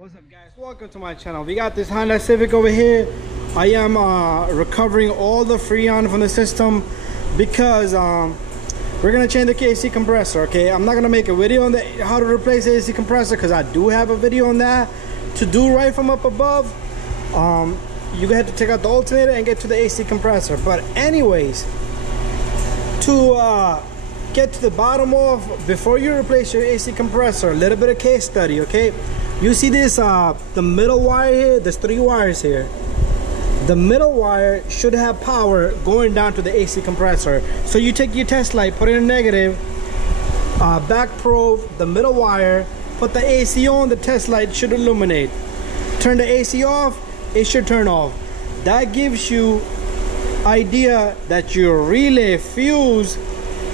What's up, guys? Welcome to my channel. We got this Honda Civic over here. I am recovering all the Freon from the system because we're gonna change the AC compressor. Okay, I'm not gonna make a video on how to replace the AC compressor because I do have a video on that to do right from up above. You have to take out the alternator and get to the AC compressor. But anyways, to get to the bottom of before you replace your AC compressor, a little bit of case study. Okay, you see this the middle wire here, there's 3 wires here. The middle wire should have power going down to the AC compressor. So you take your test light, put it in negative, back probe the middle wire, put the AC on, the test light should illuminate. Turn the AC off, it should turn off. That gives you idea that your relay fuse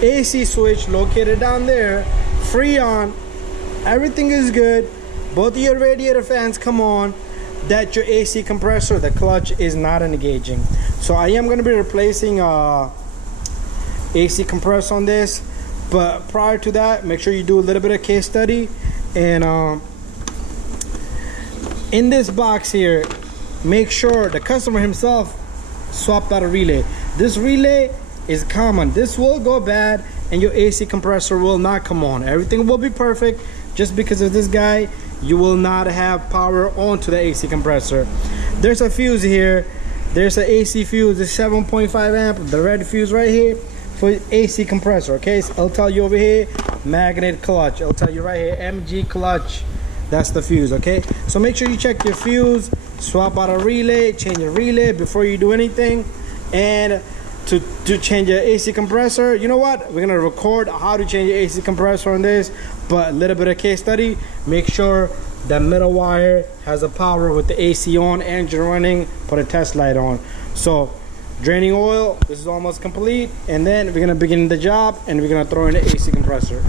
AC switch located down there, Freon, everything is good. Both of your radiator fans come on, that your AC compressor, the clutch is not engaging. So I am going to be replacing AC compressor on this, but prior to that, make sure you do a little bit of case study. And in this box here, make sure the customer himself swapped out a relay. This relay is common. This will go bad and your AC compressor will not come on. Everything will be perfect. Just because of this guy, you will not have power onto the AC compressor. There's a fuse here. There's an AC fuse, the 7.5 amp, the red fuse right here for AC compressor. Okay, so I'll tell you over here, magnet clutch. I'll tell you right here, MG clutch. That's the fuse. Okay, so make sure you check your fuse, swap out a relay, change your relay before you do anything. And to change your AC compressor, you know what, we're gonna record how to change your AC compressor on this, but a little bit of case study. Make sure the middle wire has a power with the AC on, engine running, put a test light on. So draining oil, this is almost complete, and then we're gonna begin the job and we're gonna throw in the AC compressor.